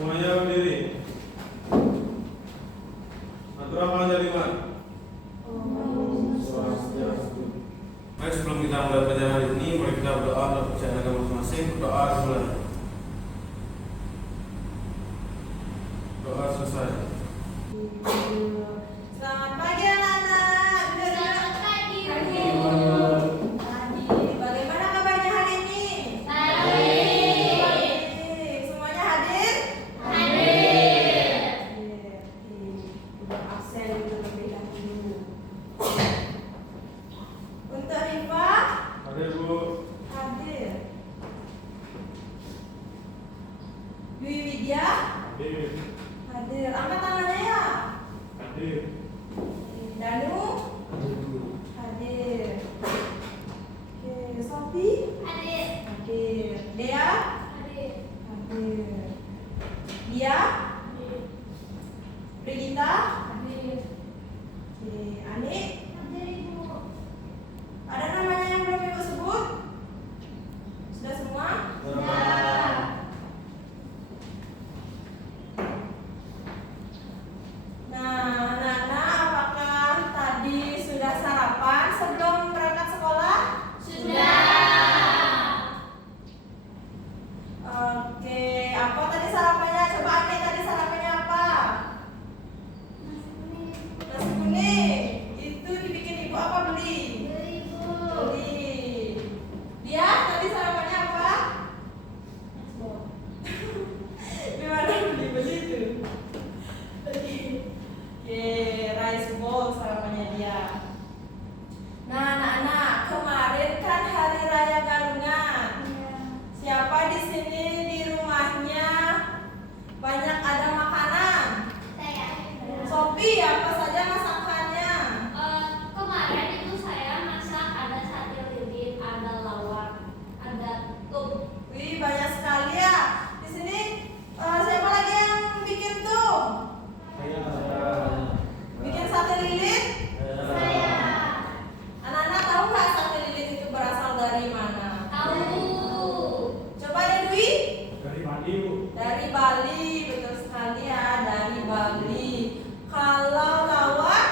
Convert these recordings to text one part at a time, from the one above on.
Semuanya berdiri. Atur hafalan dari mana? Baik, sebelum kita mulai pelajaran hari ini, mari kita berdoa dan percaya agama masing-masing. Berdoa dimulai. Doa selesai. Selamat pagi anak-anak. Selamat pagi, Bu. Pagi. Bagaimana kabarnya hari ini? Baik. Baik. Semuanya hadir? Hadir. Udah absen terlebih dahulu. Untuk Rifa Hadir, Bu. hadir. Dwi Widya Hadir. hadir. Angkat tangannya ya. Hadir. Danu hadir. Oke, Sofi Hadir. hadir. Dea Hadir. hadir. Dia Brigita Hadir. oke. Ani Hadir, Ibu. ada namanya yang belum ibu sebut? Sudah semua? Sudah. Nah, anak-anak, apakah tadi sudah sarapan sebelum berangkat sekolah? Sudah. Oke, apa tadi sarapannya? Coba Ani, tadi sarapannya apa? Nasi kuning. Itu dibikin ibu apa beli? Ibu. Beli. Dia tadi sarapannya apa? Di mana beli itu? Oke, rice bowl sarapannya dia. Nah, anak-anak, kemarin kan hari raya Galungan. Siapa di sini di rumahnya banyak ada makanan? Saya. Sophie, apa saja masakannya? Kemarin itu saya masak ada sate lilit, ada lawar, ada tup. Wih, banyak sekali ya. Di sini siapa lagi yang bikin tuh? Bikin sate lilit? Saya. Anak-anak tahu nggak sate lilit itu berasal dari mana? Tahu. Coba deh Dwi. Dari Bali, Bu. Dari Bali, betul sekali ya, dari Bali. Kalau lawar?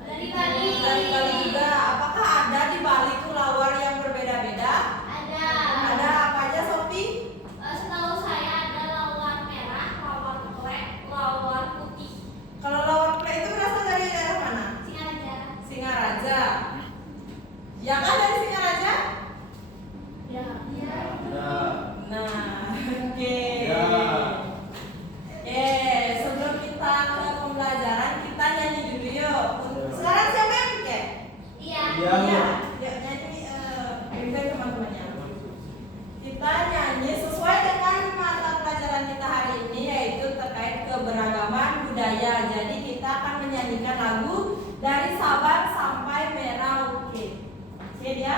Dari Bali. Dari Bali juga. Apakah ada di Bali itu lawar yang berbeda-beda? Ada. Ada apa aja, Sophie? Setahu saya ada lawar merah, lawar klek, lawar putih. Kalau lawar play itu berasal dari daerah mana? Singaraja. Singaraja. Ya kan dari Singaraja? Ya. Ya. Nah, oke. Ya. Sebelum kita ke pembelajaran, kita nyanyi dulu yuk. Sekarang siapa yang bikin? Iya. Iya. Yuk nyanyi, bimbing teman-temannya. Kita nyanyi sesuai dengan mata pelajaran kita hari ini, yaitu terkait keberagaman budaya. Jadi kita akan menyanyikan lagu dari Sabang sampai Merauke. Oke dia?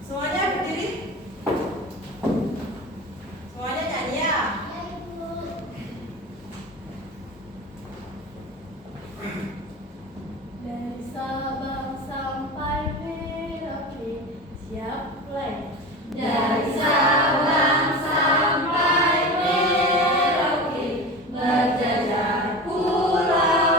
Semuanya berdiri. Semuanya nyanyi ya. Ya, Ibu. Dari Sabang sampai Merauke, siap play. Dari Sabang sampai Merauke, berjajar pulau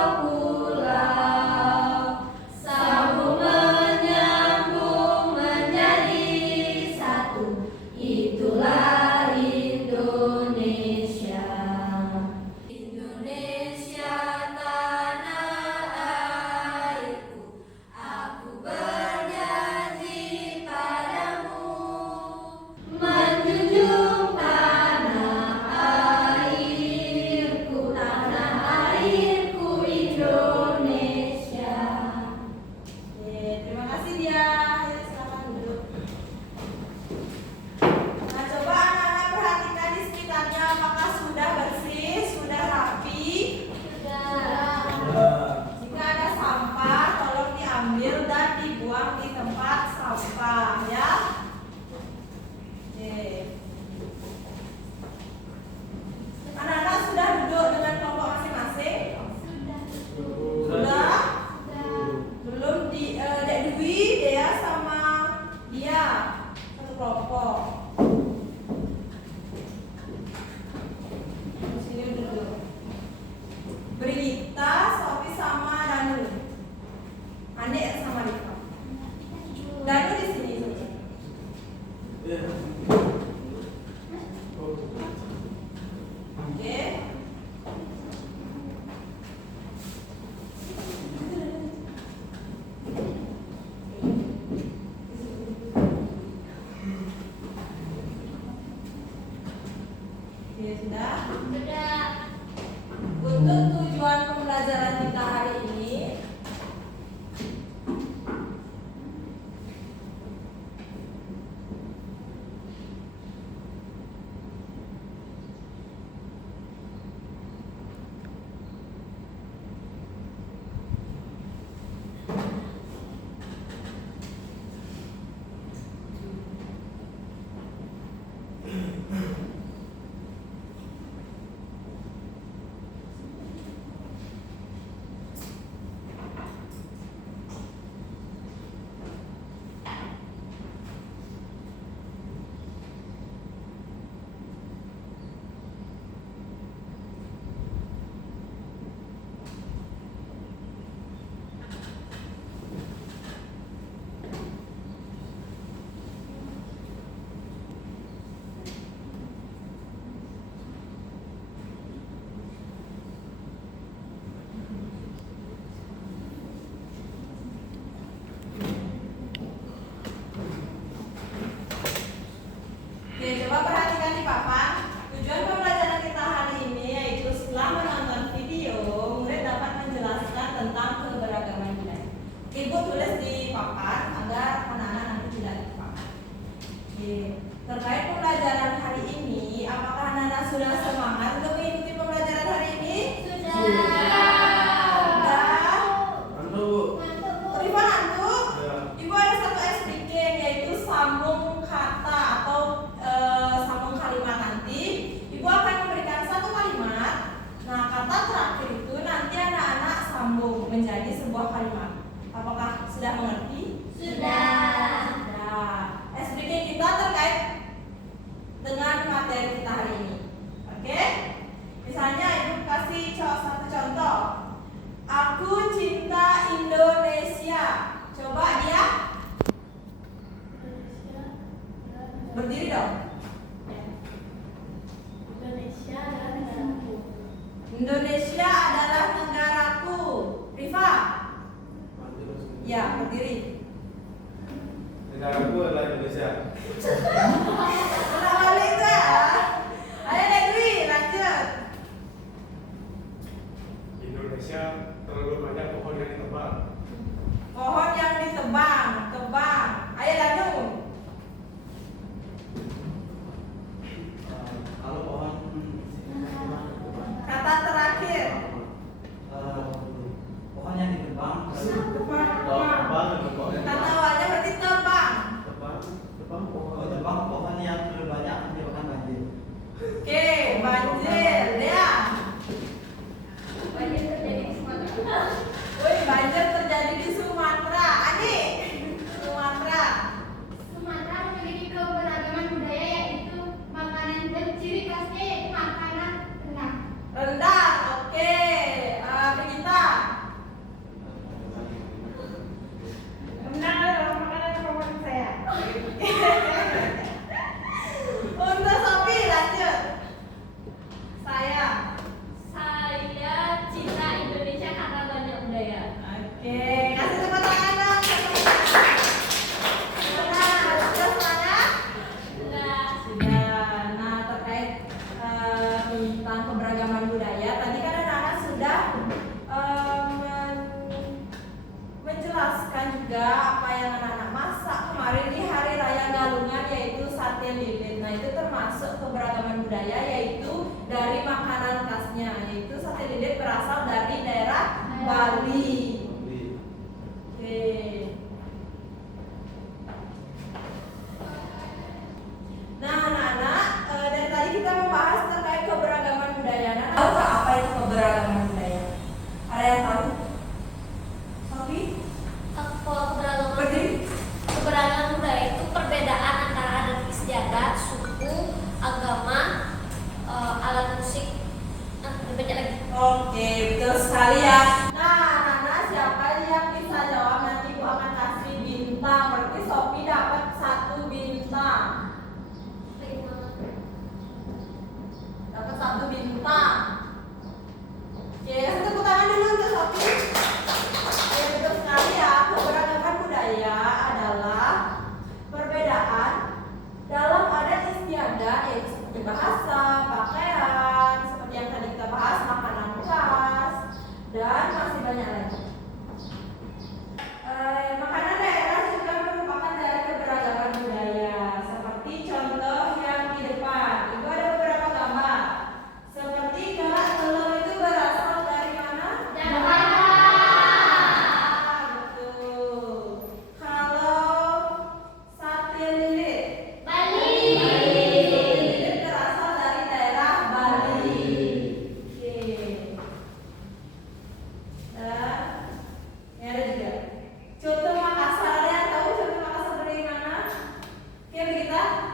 sudah. Sudah. Untuk tujuan pembelajaran kita hari ini, oke, coba perhatikan di papan. Tujuan pembelajaran kita hari ini yaitu setelah menonton video, murid dapat menjelaskan tentang keberagaman budaya. Ibu tulis di papan agar anak-anak nanti tidak lupa. Oke, terkait pembelajaran hari ini, apakah anak-anak sudah semangat untuk mengikuti pembelajaran hari ini? Sudah. Sudah. Anu, Rifa ngantuk? ya. Ibu ada satu speaking yaitu sambung kata atau sambung kalimat nanti. Ibu akan memberikan satu kalimat. Nah, kata terakhir itu nanti anak-anak sambung menjadi sebuah kalimat. Apakah sudah mengerti? Sudah. Sudah. Speaking kita terkait dengan materi kita hari ini. Oke? Misalnya ibu kasih satu contoh. Aku cinta Indonesia. Coba dia berdiri dong. Indonesia adalah negaraku. Indonesia adalah negaraku. Rifa? Ya, berdiri. Negaraku adalah Indonesia. Udah balik ya. Ayo negeri, lanjut. Indonesia terlalu banyak pohon yang ditebang. Pohon yang ditebang, tebang. Ayo Danu. Kalau pohon Kata terakhir. pohon yang ditebang Kata awalnya berarti tebang. oh tebang pohon yang terlalu banyak menyebabkan banjir. Oke, banjir. Dia. Banjir terjadi di Sumatera. Woi, banjir terjadi di Sumatera. Adik. Sumatera. Sumatera memiliki keberagaman budaya yaitu makanan dan ciri khasnya yaitu makanan rendang. Rendang. Oke. Begita. Rendang adalah makanan favorit saya. Untuk Sofi, lanjut. Saya. Saya cinta Indonesia karena banyak budaya. Oke, kasih tepuk tangan dong. Nah, sudah semuanya? Sudah. Sudah. Nah, terkait tentang keberagaman budaya, tadi kan anak-anak sudah menjelaskan juga apa yang anak-anak masak kemarin di Hari Raya Galungan yaitu sate lilit. Nah, itu termasuk keberagaman budaya yaitu dari makanan khasnya yaitu sate lilit berasal dari daerah Bali. Oke. Nah, anak-anak, dari tadi kita membahas terkait keberagaman budaya. Nah, tahu nggak apa itu keberagaman budaya? Ada yang tahu? Sofi? Keberagaman budaya itu perbedaan antara adat istiadat, suku, agama, alat musik, banyak lagi. Oke, betul sekali ya. Nah, anak-anak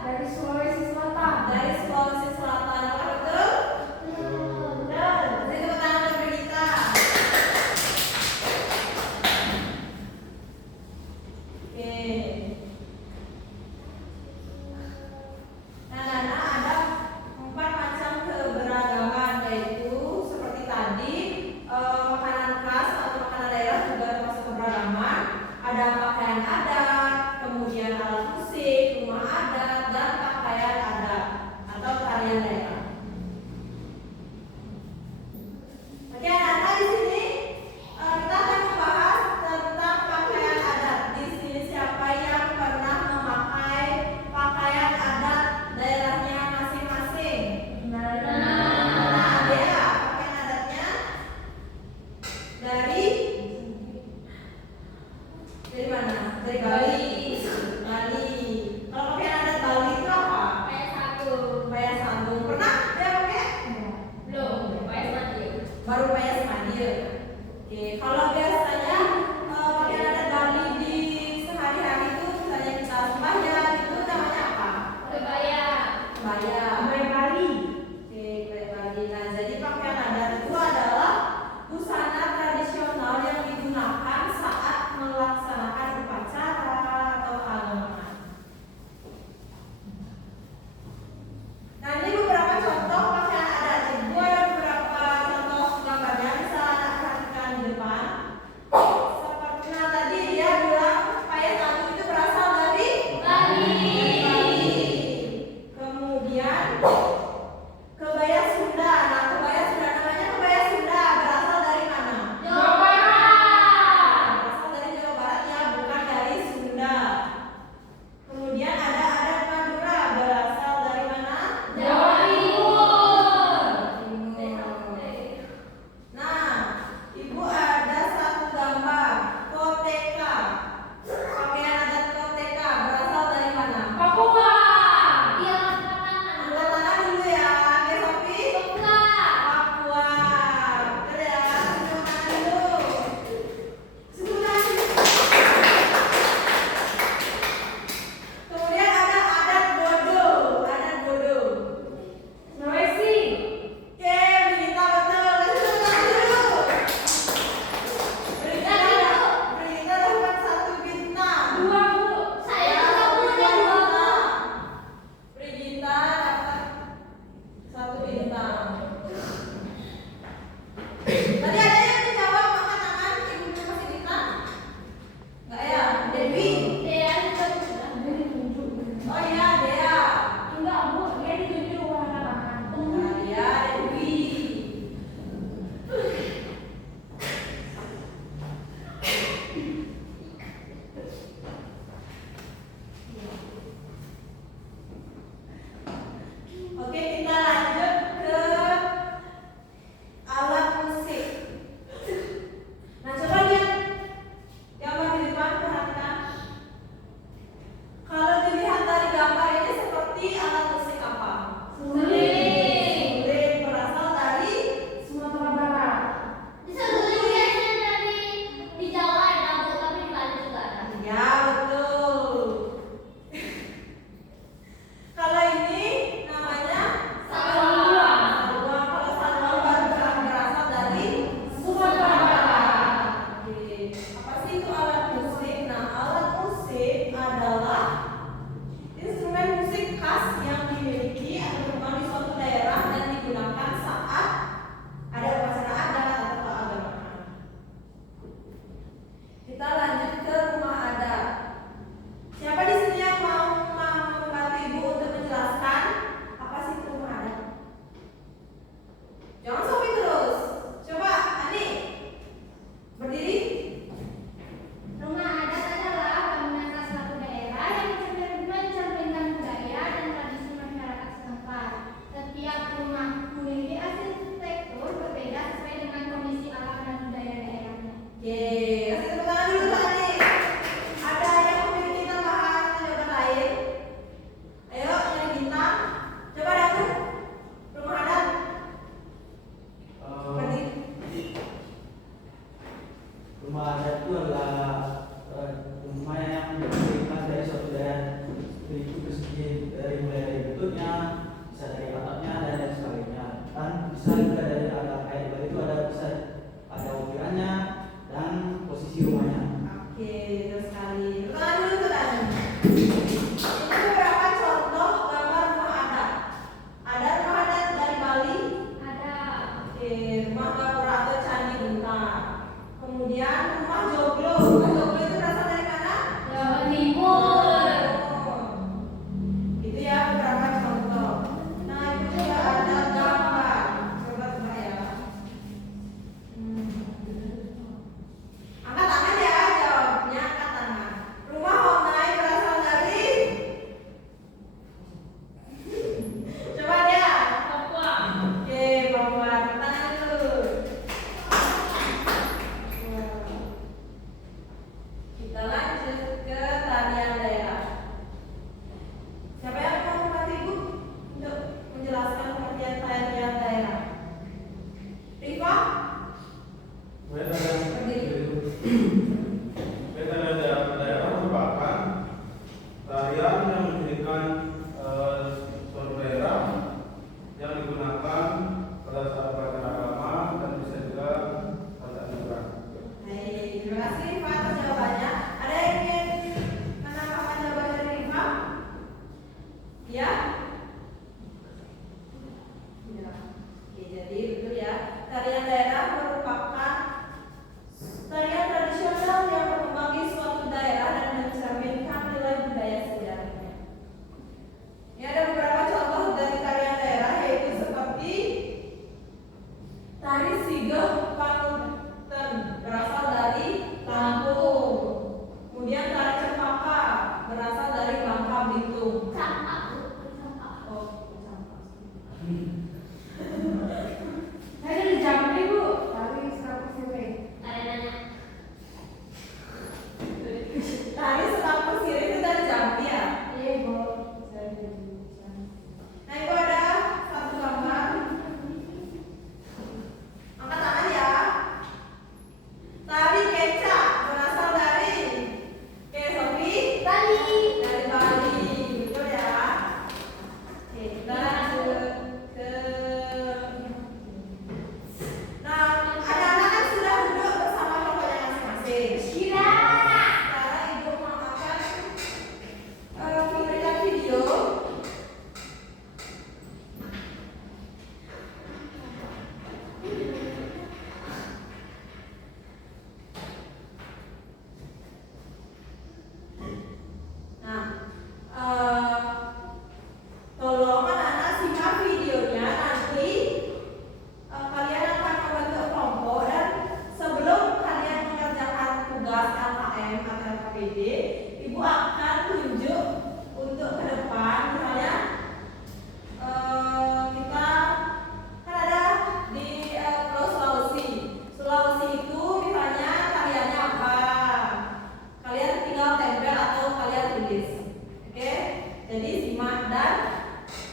dari Sulawesi Selatan. Dari Sulawesi Selatan. Apakah betul? Betul. Beri tepuk tangan untuk Brigita. Oke. Nah, ada 4 macam keberagaman, yaitu seperti tadi makanan khas atau makanan daerah juga termasuk keberagaman. Ada pakaian adat, kemudian alat musik, rumah adat, dan pakaian adat atau tarian daerah. Oke, anak-anak di sini kita akan membahas tentang pakaian adat. Di sini siapa yang pernah memakai pakaian adat daerahnya masing-masing? Nah, Dea, pakaian adatnya dari mana? Dari Bali. Bali. Kalau pakaian adat Bali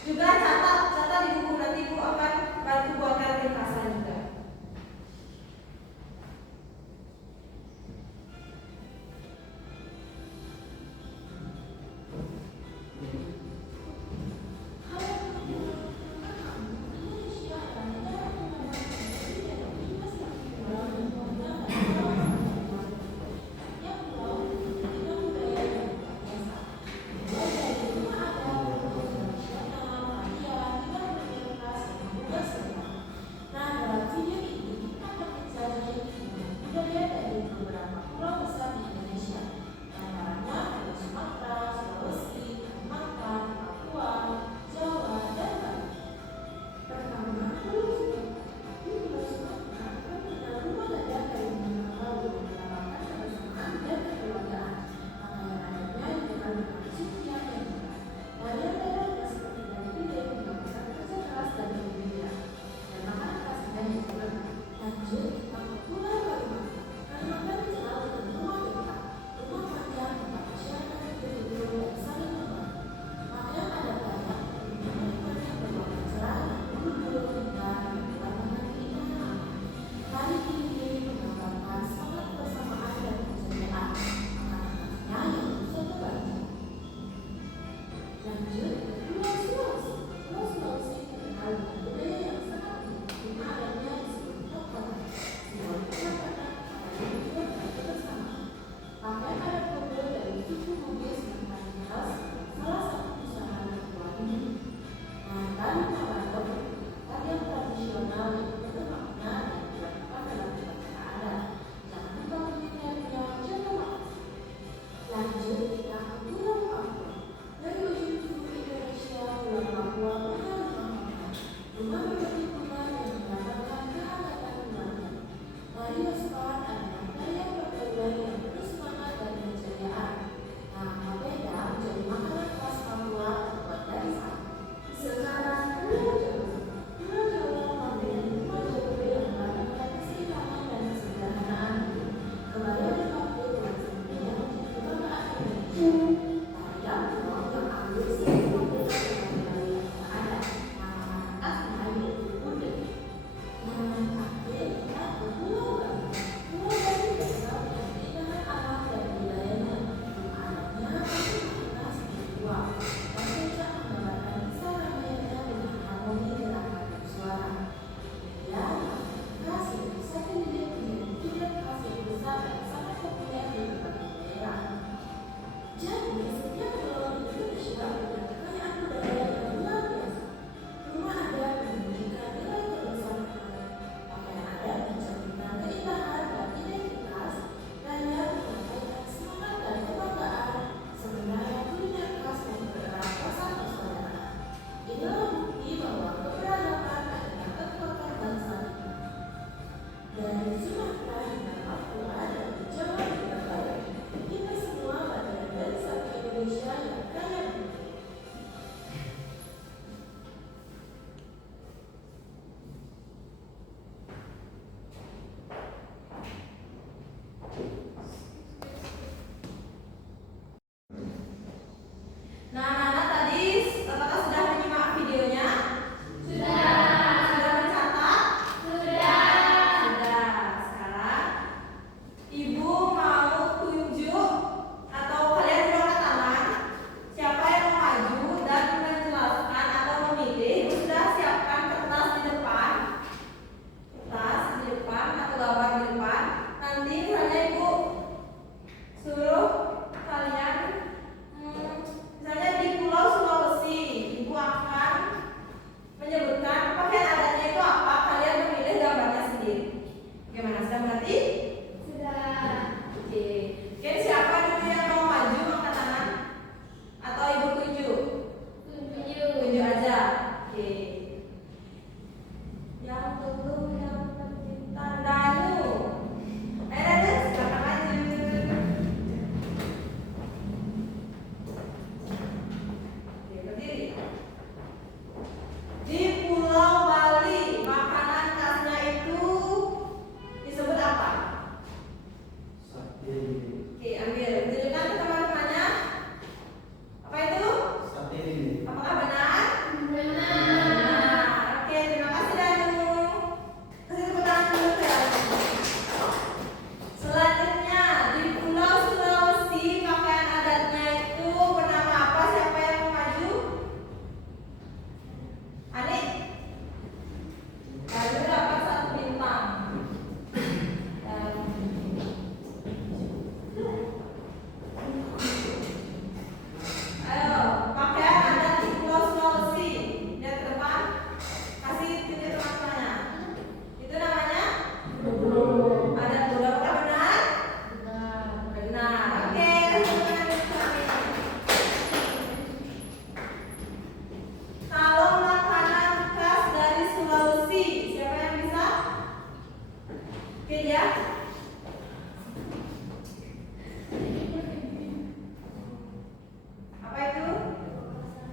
Juga catat di buku, nanti ibu akan bantu buatkan ringkasan juga.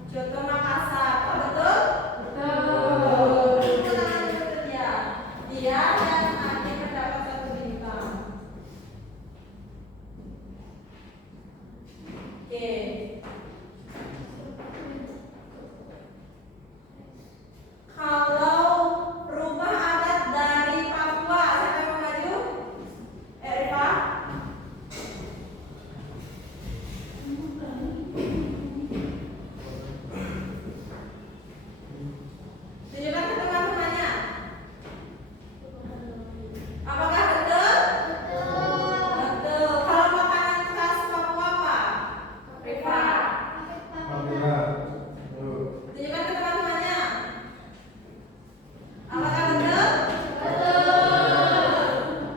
Contoh Makassar, apa betul? Betul. Tepuk tangan untuk dia. Dia dan Adi mendapat 1 bintang. Oke. Kalau rumah adat dari Papua, siapa yang mau maju? Erifa? Tunjukkan ke teman-temannya. Apakah betul? Betul. Kalau makanan khas Papua apa? Rifa? Tunjukkan ke teman-temannya. Apakah betul?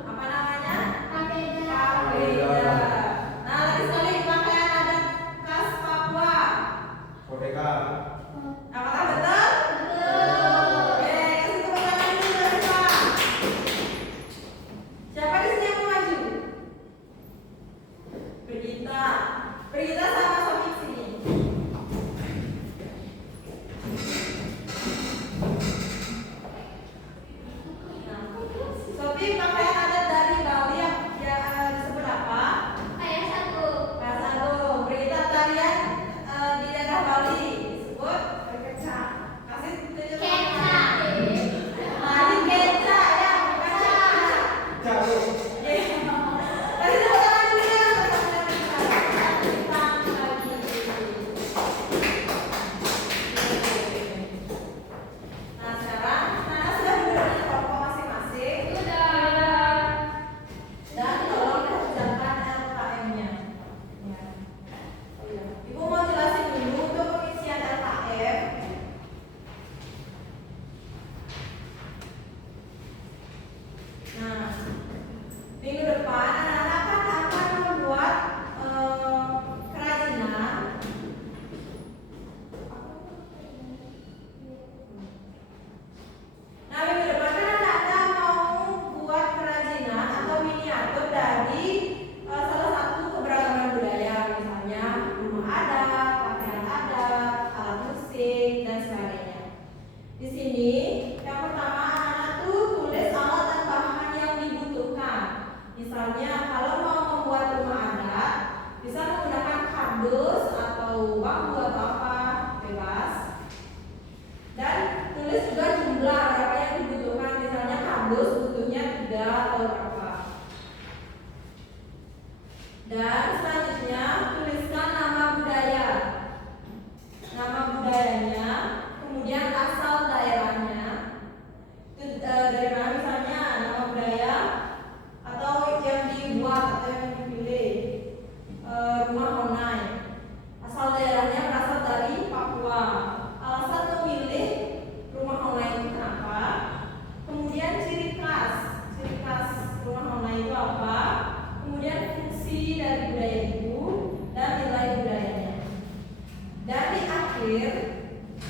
Apa namanya? Papeda. Nah, lagi sekali pakaian adat khas Papua. Apakah betul? Oke, kasih tepuk tangan dulu buat Rifa. Siapa di sini yang mau maju? Brigita. Brigita sama Sofi sini. Nah, Sofi pakaian adat dari Bali yang disebut apa? Kayak satu. Satu. Brigita tarian di daerah Bali disebut kecak. Kasih tunjuk Kecak. Tadi kecak ya, bukan cak. Kasih tepuk tangan dulu ya. Tepuk lagi. Nah, sekarang Nana sudah duduk di kelompok masing-masing. Sudah. Dan tolong kerjakan LKM-nya. Ya. Oh iya. Ibu mau jelasin dulu untuk pengisian LKM. Nah, minggu depan anak-anak akan membuat kerajinan. Nah, minggu depan kan anak-anak mau buat kerajinan atau miniatur dari salah satu keberagaman budaya, misalnya rumah adat, pakaian adat, alat musik, dan sebagainya. Di sini, yang pertama anak-anak tuh tulis alat dan bahan yang dibutuhkan. Misalnya, kalau mau membuat rumah adat, bisa menggunakan kardus atau bambu atau apa, bebas. Dan tulis juga jumlah berapa yang dibutuhkan, misalnya kardus butuhnya 3 atau berapa. Dan selanjutnya tuliskan nama budaya. Nama budayanya, kemudian asal daerahnya. Itu dari mana, misalnya nama budaya atau yang dibuat atau yang dipilih. Rumah Honai. Asal daerahnya berasal dari Papua. Alasan memilih rumah Honai itu kenapa? Kemudian ciri khas rumah Honai itu apa? Kemudian fungsi dari budaya itu dan nilai budayanya. Dan di akhir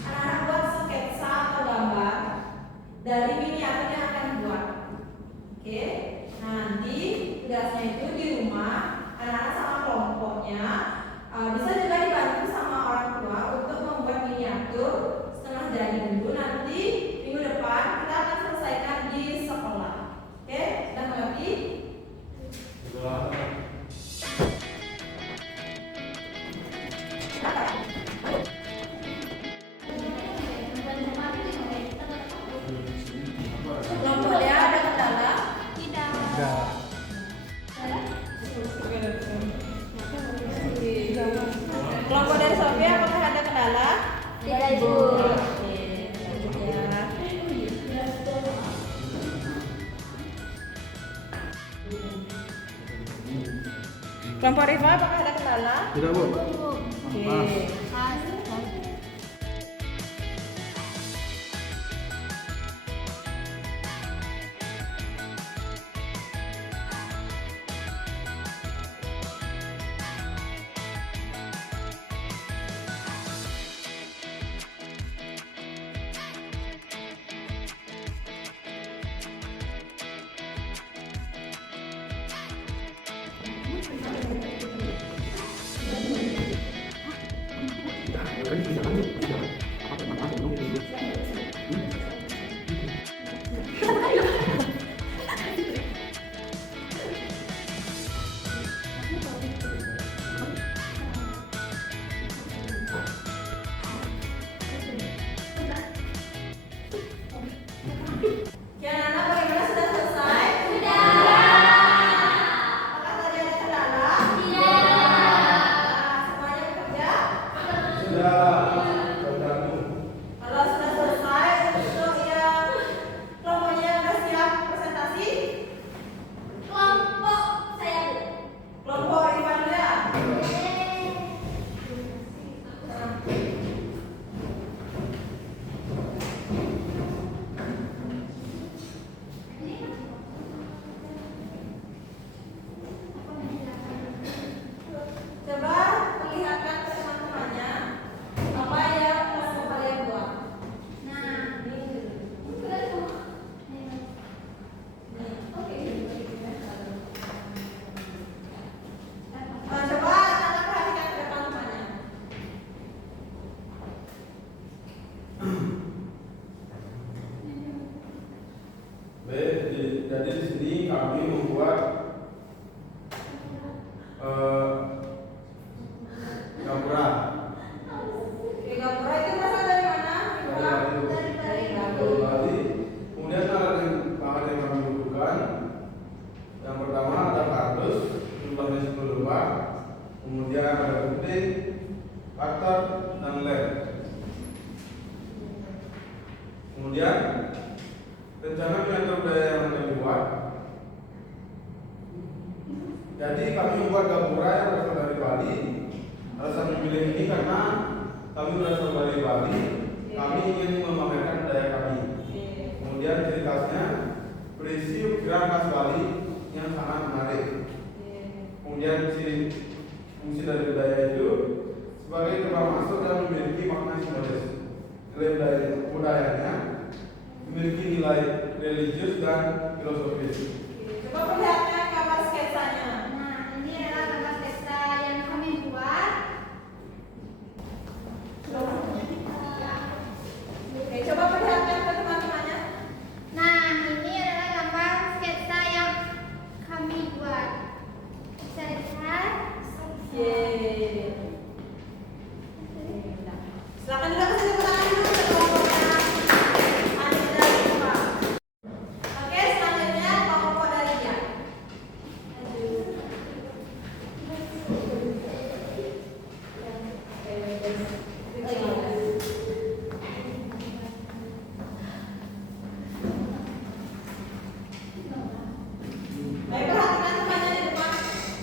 anak-anak buat sketsa atau gambar dari miniatur yang akan dibuat. Oke, nanti tugasnya itu di rumah anak-anak sama kelompoknya bisa juga dibantu sama orang tua untuk membuat miniatur setengah jadi dulu. Nanti minggu depan kita akan selesaikan di sekolah. Oke, sudah mengerti? Kelompok dia ada kendala? Tidak. Kelompok dari Sofia apakah ada kendala? Tidak, Ibu. Oke, ya. Kelompok Rifa apakah ada kendala? Tidak, Bu. Oke. Kan bisa lanjut. Jadi di sini kami membuat gapura. Gapura itu berasal dari mana? Dari Bali. Kemudian ada bahan yang kami butuhkan. Yang pertama ada kardus, jumlahnya 10 lembar. Kemudian ada gunting, cutter, dan lem. Kemudian rencana miniatur budaya yang akan dibuat. Jadi kami membuat gapura yang berasal dari Bali. Alasan memilih ini karena kami berasal dari Bali. Kami ingin memamerkan budaya kami. Kemudian ciri khasnya berisi ukiran khas Bali yang sangat menarik. Kemudian fungsi dari budaya itu sebagai gerbang masuk dan memiliki makna simbolis. Nilai budayanya memiliki nilai religius dan filosofis. Coba perlihatkan gambar sketsanya. Nah, ini adalah gambar sketsa yang kami buat. Oke, coba perlihatkan ke teman-temannya. Nah, ini adalah gambar sketsa yang kami buat. Bisa lihat? Yeay. Silakan juga kasih tepuk tangan dulu ke kelompoknya Anida dan Eva. Oke, selanjutnya kelompok dari dia. Baik, perhatikan temannya di rumah.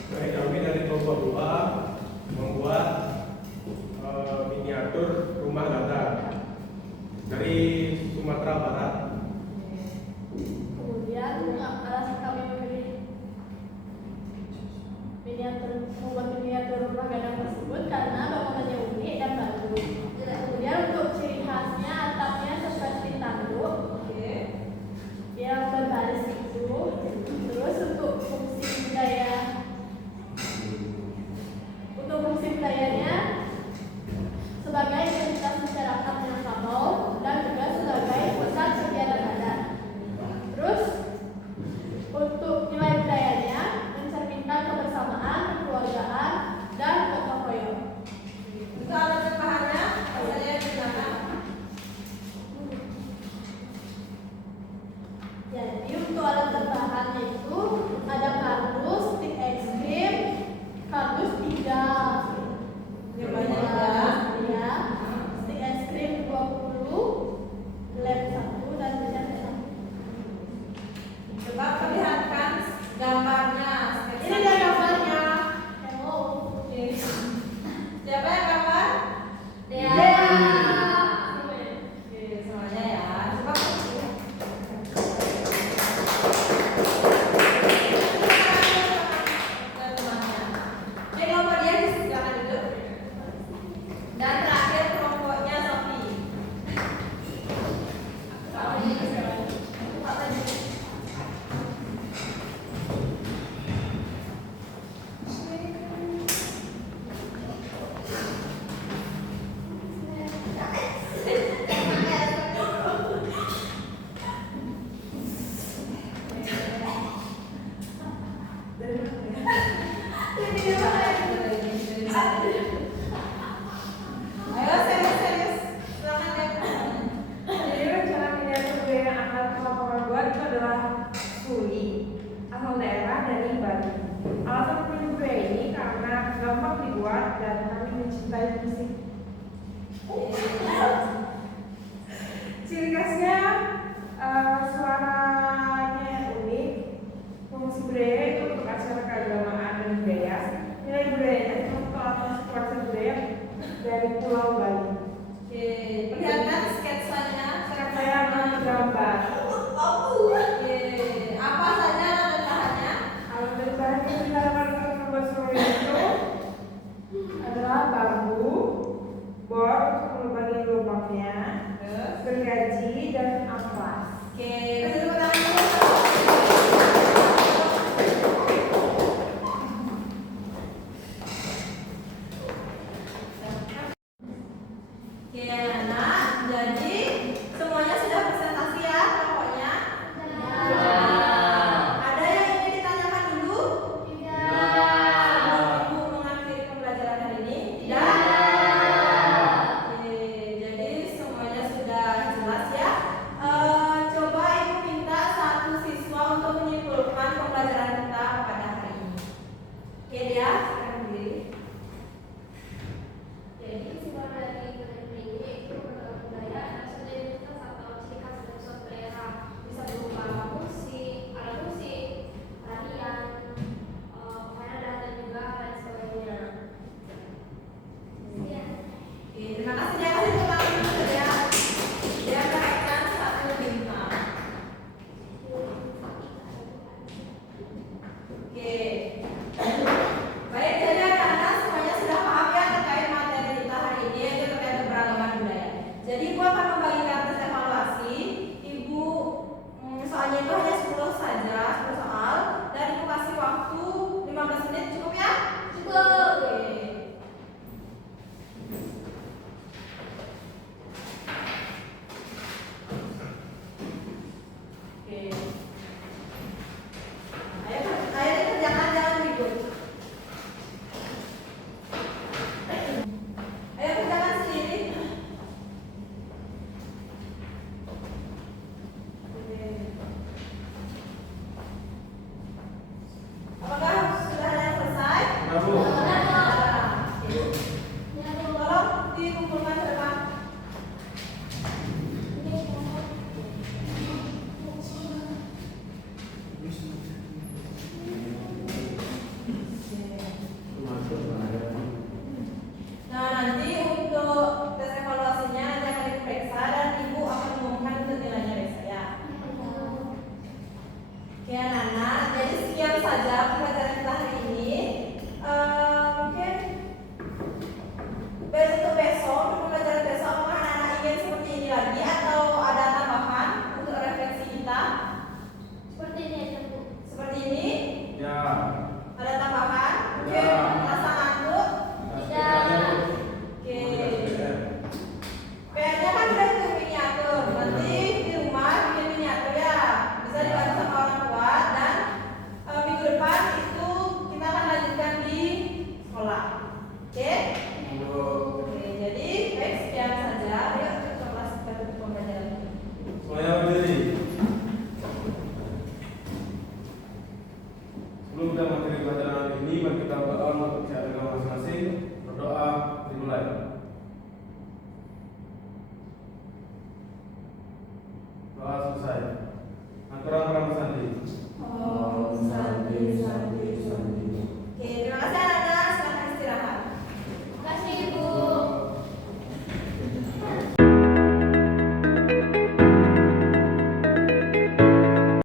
Baik, kami dari kelompok 2 membuat miniatur rumah datar dari Sumatera Barat. Kemudian alasan kami memilih membuat miniatur rumah gadang tersebut karena bangunannya unik dan bagus. Kemudian untuk ciri khasnya atapnya seperti tanduk Oke. yang berbaris itu. Terus untuk fungsi budayanya sebagai identitas masyarakat Minangkabau dan juga sebagai pusat kegiatan adat. Terus untuk nilai budayanya mencerminkan kebersamaan, kekeluargaan, dan gotong royong. Untuk alat dan bahannya, saya gunakan. Jadi untuk alat dan bahannya itu ada kardus, stik es krim, kardus 3 Yang banyak ya. ya, stik es krim 20, lem 1 dan cat 1. Coba perlihatkan gambarnya. Ini dia gambarnya. Hello. Oke. Siapa yang gambar? Ya. Oke, semuanya ya. Coba teman-temannya. Ini kelompok dia silakan duduk. Dan terakhir kelompoknya Sofi. Ayo serius. Silakan lihat. Jadi rencana miniatur budaya yang akan kelompok buat itu adalah Suli, asal daerah dari Bali. Alasan memilih budaya ini karena gampang dibuat dan kami mencintai musik. Ciri khasnya suaranya yang unik. Fungsi budaya itu untuk acara keagamaan dan budaya. Nilai budayanya contoh atas kualitas budaya dari Pulau Bali. Oke, perlihatkan sketsanya. Saya menggambar. Oke, apa saja alat dan bahannya? Alat dan bahan yang digunakan untuk membuat seluruh itu adalah bambu, bor untuk melubangi lubangnya, Terus. gergaji, dan amplas. Oke, kasih tepuk tangan dulu. Oke, anak. Jadi semuanya sudah presentasi ya.